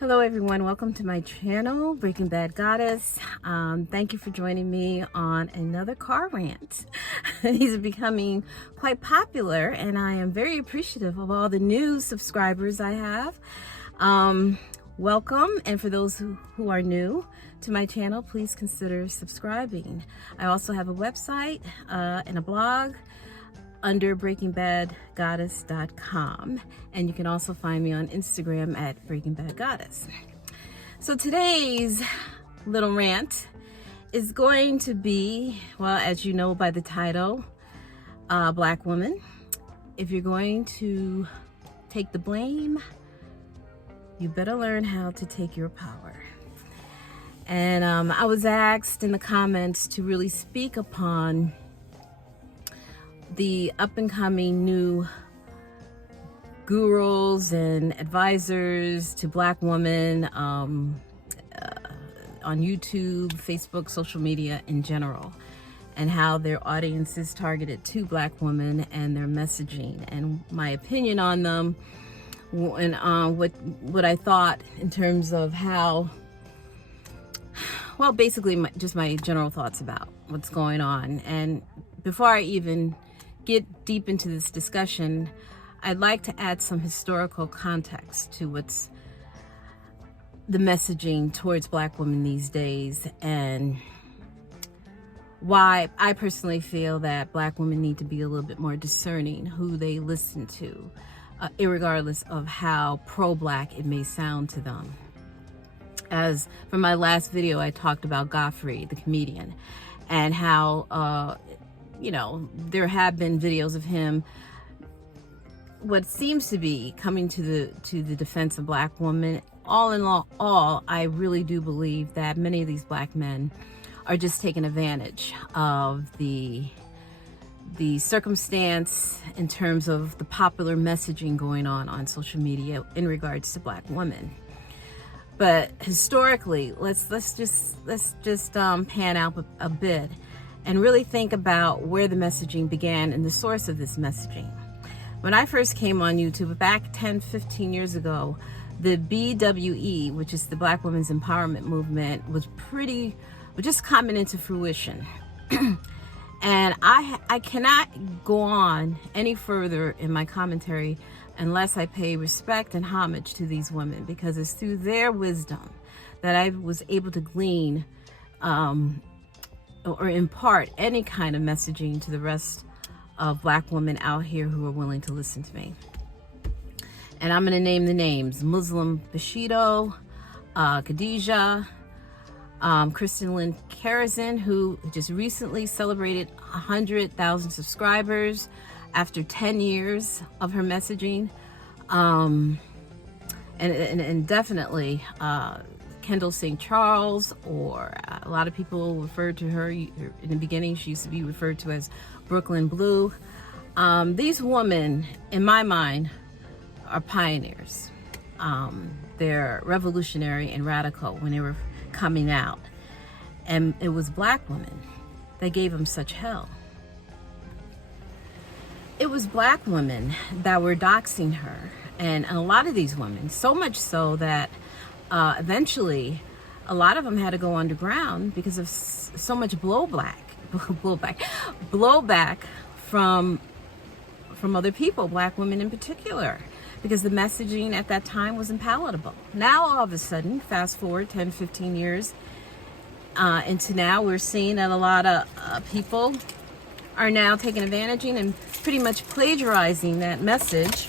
Hello everyone, welcome to my channel, Breaking Bad Goddess. Thank you for joining me on another car rant. These are becoming quite popular and I am very appreciative of all the new subscribers I have. Welcome, and for those who are new to my channel, please consider subscribing. I also have a website and a blog under breakingbadgoddess.com, and you can also find me on Instagram at breakingbadgoddess. So today's little rant is going to be, well, as you know by the title, Black woman. If you're going to take the blame, you better learn how to take your power. And I was asked in the comments to really speak upon the up-and-coming new gurus and advisors to Black women on YouTube, Facebook, social media in general, and how their audience is targeted to Black women and their messaging, and my opinion on them, and what I thought in terms of how, well, basically just my general thoughts about what's going on. And before I even get deep into this discussion, I'd like to add some historical context to what's the messaging towards Black women these days, and why I personally feel that Black women need to be a little bit more discerning who they listen to, irregardless of how pro-Black it may sound to them. As from my last video, I talked about Godfrey, the comedian, and how there have been videos of him, what seems to be coming to the defense of Black women. All in all, I really do believe that many of these Black men are just taking advantage of the circumstance in terms of the popular messaging going on social media in regards to Black women. But historically, let's just pan out a bit and really think about where the messaging began and the source of this messaging. When I first came on YouTube back 10-15 years ago, the BWE, which is the Black Women's Empowerment Movement, was just coming into fruition. And I cannot go on any further in my commentary unless I pay respect and homage to these women, because it's through their wisdom that I was able to glean or impart any kind of messaging to the rest of Black women out here who are willing to listen to me. And I'm going to name the names: Muslim Bushido, Khadijah, Kristen Lynn Karazin, who just recently celebrated 100,000 subscribers after 10 years of her messaging, and definitely Kendall St. Charles, or a lot of people referred to her in the beginning, she used to be referred to as Brooklyn Blue. These women, in my mind, are pioneers. They're revolutionary and radical when they were coming out. And it was Black women that gave them such hell. It was Black women that were doxing her, and a lot of these women, so much so that eventually a lot of them had to go underground because of so much blowback from other people, Black women in particular, because the messaging at that time was unpalatable. Now all of a sudden, fast forward 10-15 years into now, we're seeing that a lot of people are now taking advantage and pretty much plagiarizing that message,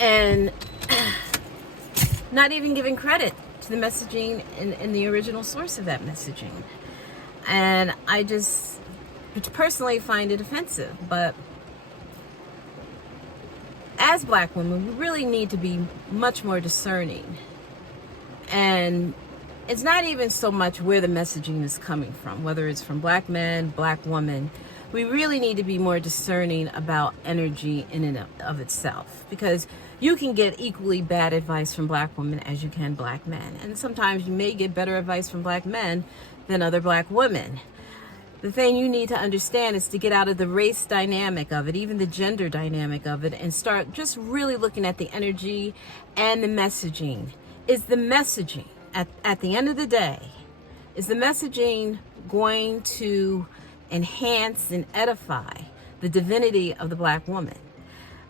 and not even giving credit to the messaging in the original source of that messaging. And I just personally find it offensive. But as Black women, we really need to be much more discerning. And it's not even so much where the messaging is coming from, whether it's from Black men, Black women. We really need to be more discerning about energy in and of itself, because you can get equally bad advice from Black women as you can Black men. And sometimes you may get better advice from Black men than other Black women. The thing you need to understand is to get out of the race dynamic of it, even the gender dynamic of it, and start just really looking at the energy and the messaging. Is the messaging, at the end of the day, is the messaging going to enhance and edify the divinity of the Black woman?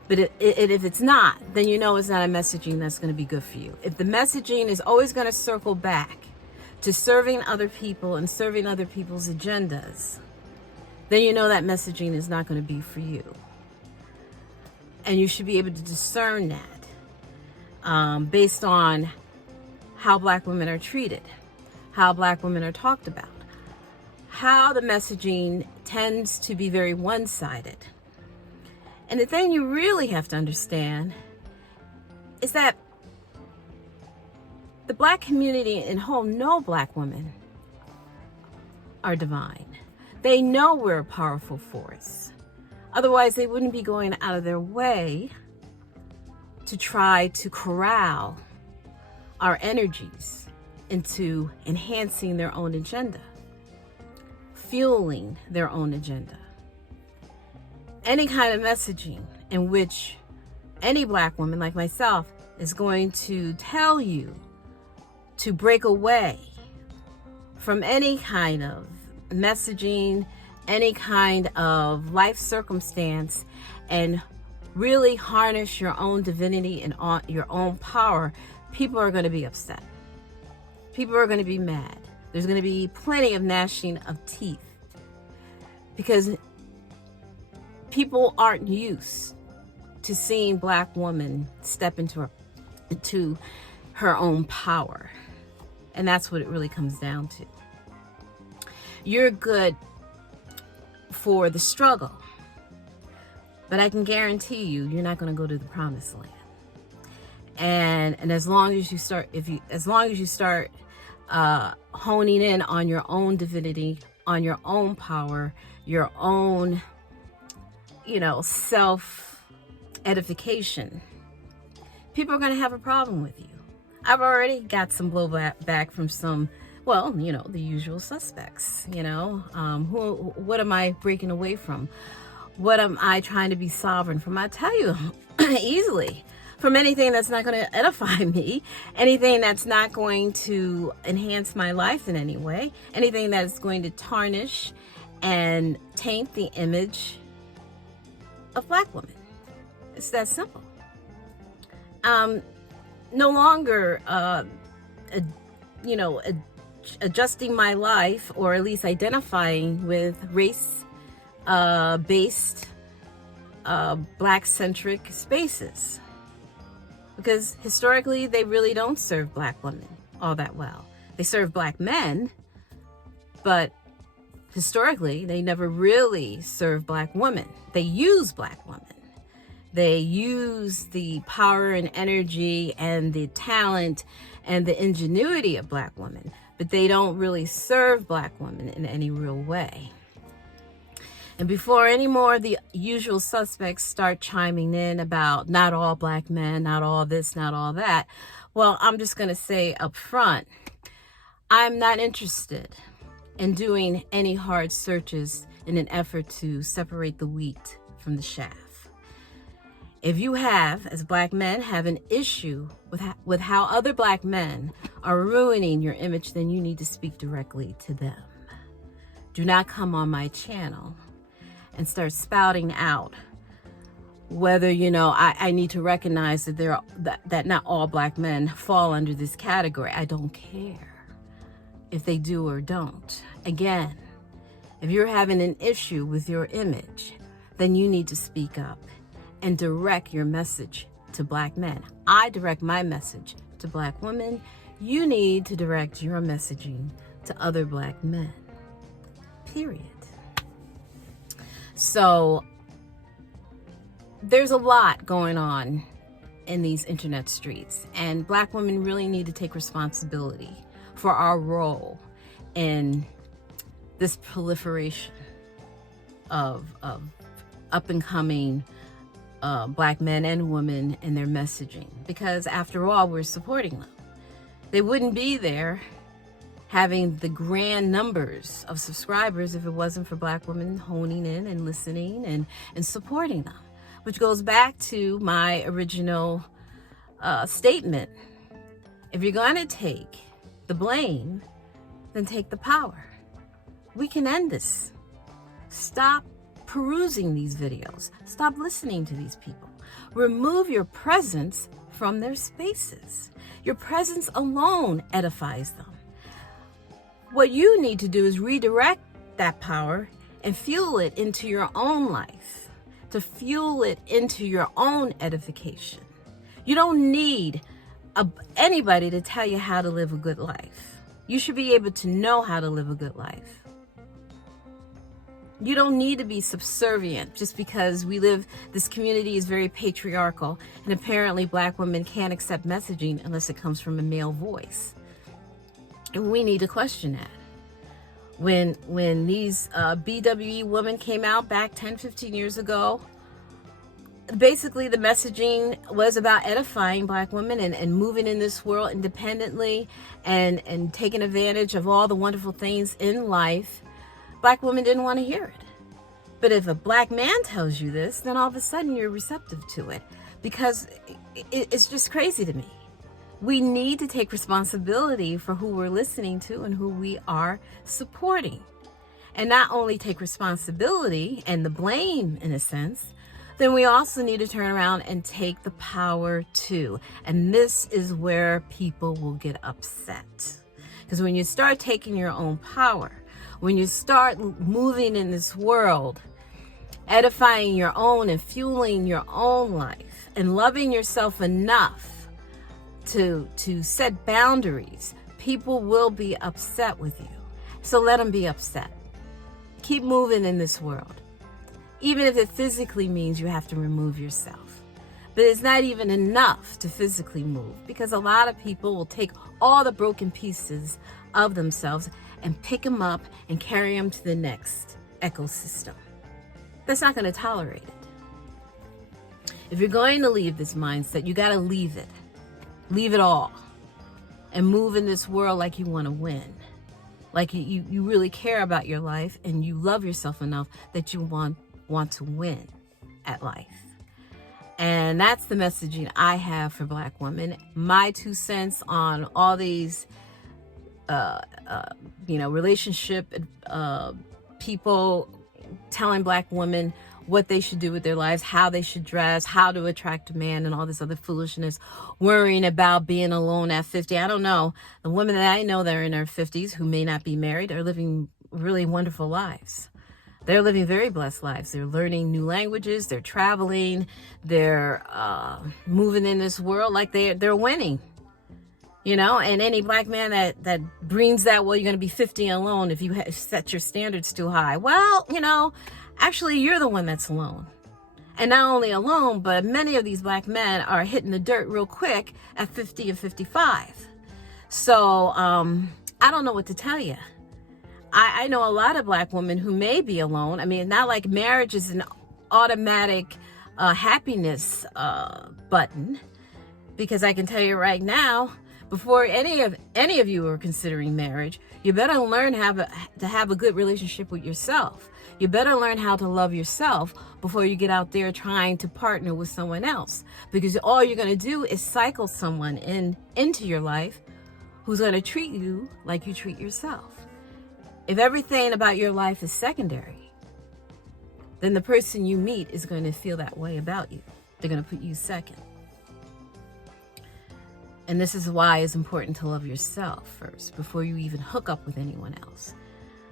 But if it's not, then you know it's not a messaging that's going to be good for you. If the messaging is always going to circle back to serving other people and serving other people's agendas, then you know that messaging is not going to be for you. And you should be able to discern that based on how Black women are treated, how Black women are talked about, how the messaging tends to be very one-sided. And the thing you really have to understand is that the Black community in whole know Black women are divine. They know we're a powerful force. Otherwise, they wouldn't be going out of their way to try to corral our energies into enhancing their own agenda, fueling their own agenda. Any kind of messaging in which any Black woman like myself is going to tell you to break away from any kind of messaging, any kind of life circumstance, and really harness your own divinity and your own power, people are going to be upset. People are going to be mad. There's going to be plenty of gnashing of teeth because people aren't used to seeing Black women step into her own power. And that's what it really comes down to. You're good for the struggle, but I can guarantee you, you're not going to go to the promised land. And as long as you start, honing in on your own divinity, on your own power, your own self-edification, people are going to have a problem with you. I've already got some blowback from some, the usual suspects, what am I breaking away from? What am I trying to be sovereign from? I tell you easily, from anything that's not going to edify me, anything that's not going to enhance my life in any way, anything that's going to tarnish and taint the image of Black women. It's that simple. No longer, adjusting my life, or at least identifying with race-based, Black-centric spaces. Because historically, they really don't serve Black women all that well. They serve Black men, but historically, they never really serve Black women. They use Black women. They use the power and energy and the talent and the ingenuity of Black women, but they don't really serve Black women in any real way. And before any more of the usual suspects start chiming in about not all Black men, not all this, not all that, well, I'm just going to say up front, I'm not interested in doing any hard searches in an effort to separate the wheat from the chaff. If you have, as Black men, have an issue with how other Black men are ruining your image, then you need to speak directly to them. Do not come on my channel and start spouting out whether, I need to recognize that not all Black men fall under this category. I don't care if they do or don't. Again, if you're having an issue with your image, then you need to speak up and direct your message to Black men. I direct my message to Black women. You need to direct your messaging to other Black men. Period. So there's a lot going on in these internet streets, and Black women really need to take responsibility for our role in this proliferation of up and coming Black men and women in their messaging, because after all, we're supporting them. They wouldn't be there having the grand numbers of subscribers if it wasn't for Black women honing in and listening and supporting them, which goes back to my original statement. If you're going to take the blame, then take the power. We can end this. Stop perusing these videos. Stop listening to these people. Remove your presence from their spaces. Your presence alone edifies them. What you need to do is redirect that power and fuel it into your own life, to fuel it into your own edification. You don't need anybody to tell you how to live a good life. You should be able to know how to live a good life. You don't need to be subservient just because this community is very patriarchal, and apparently Black women can't accept messaging unless it comes from a male voice. And we need to question that. When these BWE women came out back 10, 15 years ago, basically the messaging was about edifying Black women and moving in this world independently and taking advantage of all the wonderful things in life. Black women didn't want to hear it. But if a Black man tells you this, then all of a sudden you're receptive to it, because it's just crazy to me. We need to take responsibility for who we're listening to and who we are supporting. And not only take responsibility and the blame, in a sense, then we also need to turn around and take the power too. And this is where people will get upset. Because when you start taking your own power, when you start moving in this world, edifying your own and fueling your own life and loving yourself enough to set boundaries, people will be upset with you. So let them be upset. Keep moving in this world. Even if it physically means you have to remove yourself. But it's not even enough to physically move, because a lot of people will take all the broken pieces of themselves and pick them up and carry them to the next ecosystem. That's not going to tolerate it. If you're going to leave this mindset, you got to leave it. Leave it all. And move in this world like you want to win. Like you really care about your life and you love yourself enough that you want to win at life. And that's the messaging I have for Black women. My 2 cents on all these relationship people telling Black women what they should do with their lives, how they should dress, how to attract a man, and all this other foolishness, worrying about being alone at 50. I don't know. The women that I know that are in their 50s who may not be married are living really wonderful lives. They're living very blessed lives. They're learning new languages. They're traveling. They're moving in this world like they're winning. You know, and any Black man that brings that, well, you're going to be 50 alone if you set your standards too high. Well, actually, you're the one that's alone. And not only alone, but many of these Black men are hitting the dirt real quick at 50 and 55. So I don't know what to tell you. I know a lot of Black women who may be alone. I mean, not like marriage is an automatic happiness button, because I can tell you right now, before any of you are considering marriage, you better learn to have a good relationship with yourself. You better learn how to love yourself before you get out there trying to partner with someone else, because all you're going to do is cycle someone into your life who's going to treat you like you treat yourself. If everything about your life is secondary, then the person you meet is going to feel that way about you. They're going to put you second. And this is why it's important to love yourself first before you even hook up with anyone else.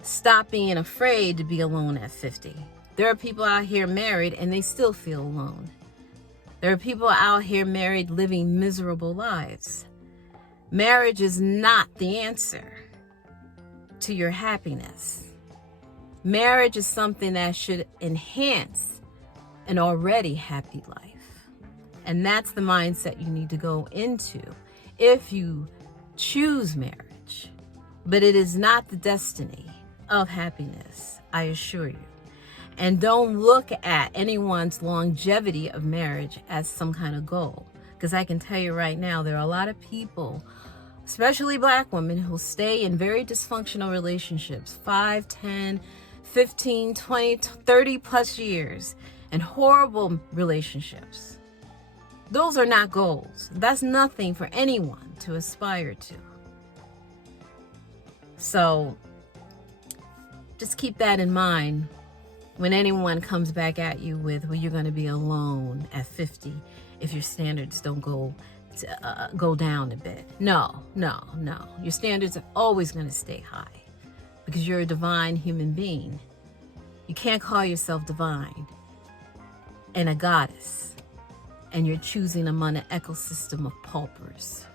Stop being afraid to be alone at 50. There are people out here married and they still feel alone. There are people out here married living miserable lives. Marriage is not the answer to your happiness. Marriage is something that should enhance an already happy life. And that's the mindset you need to go into if you choose marriage. But it is not the destiny of happiness, I assure you. And don't look at anyone's longevity of marriage as some kind of goal. Because I can tell you right now, there are a lot of people especially black women, who stay in very dysfunctional relationships, 5, 10, 15, 20, 30 plus years, and horrible relationships. Those are not goals. That's nothing for anyone to aspire to. So just keep that in mind when anyone comes back at you with, well, you're going to be alone at 50 if your standards don't go down a bit. No. Your standards are always going to stay high because you're a divine human being. You can't call yourself divine and a goddess, and you're choosing among an ecosystem of paupers.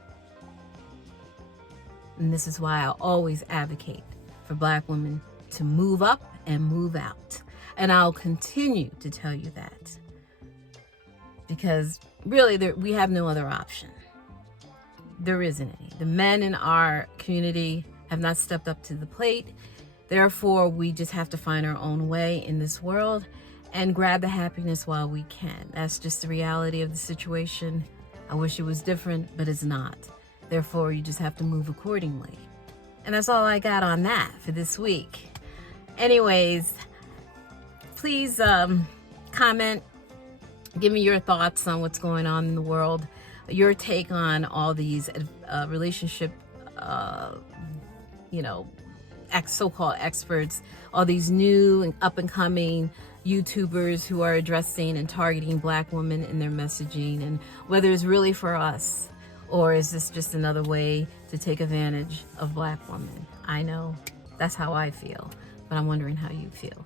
And this is why I always advocate for black women to move up and move out. And I'll continue to tell you that, because really we have no other option. There isn't any. The men in our community have not stepped up to the plate. Therefore, we just have to find our own way in this world and grab the happiness while we can. That's just the reality of the situation. I wish it was different, but it's not. Therefore, you just have to move accordingly. And that's all I got on that for this week. Anyways, please comment, give me your thoughts on what's going on in the world, your take on all these relationship, so-called experts, all these new and up-and-coming YouTubers who are addressing and targeting black women in their messaging, and whether it's really for us or is this just another way to take advantage of black women. I know that's how I feel, but I'm wondering how you feel.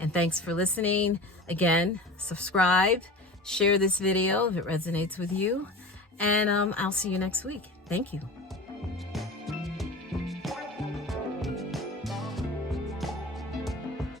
And thanks for listening. Again, subscribe, share this video if it resonates with you, and I'll see you next week. Thank you.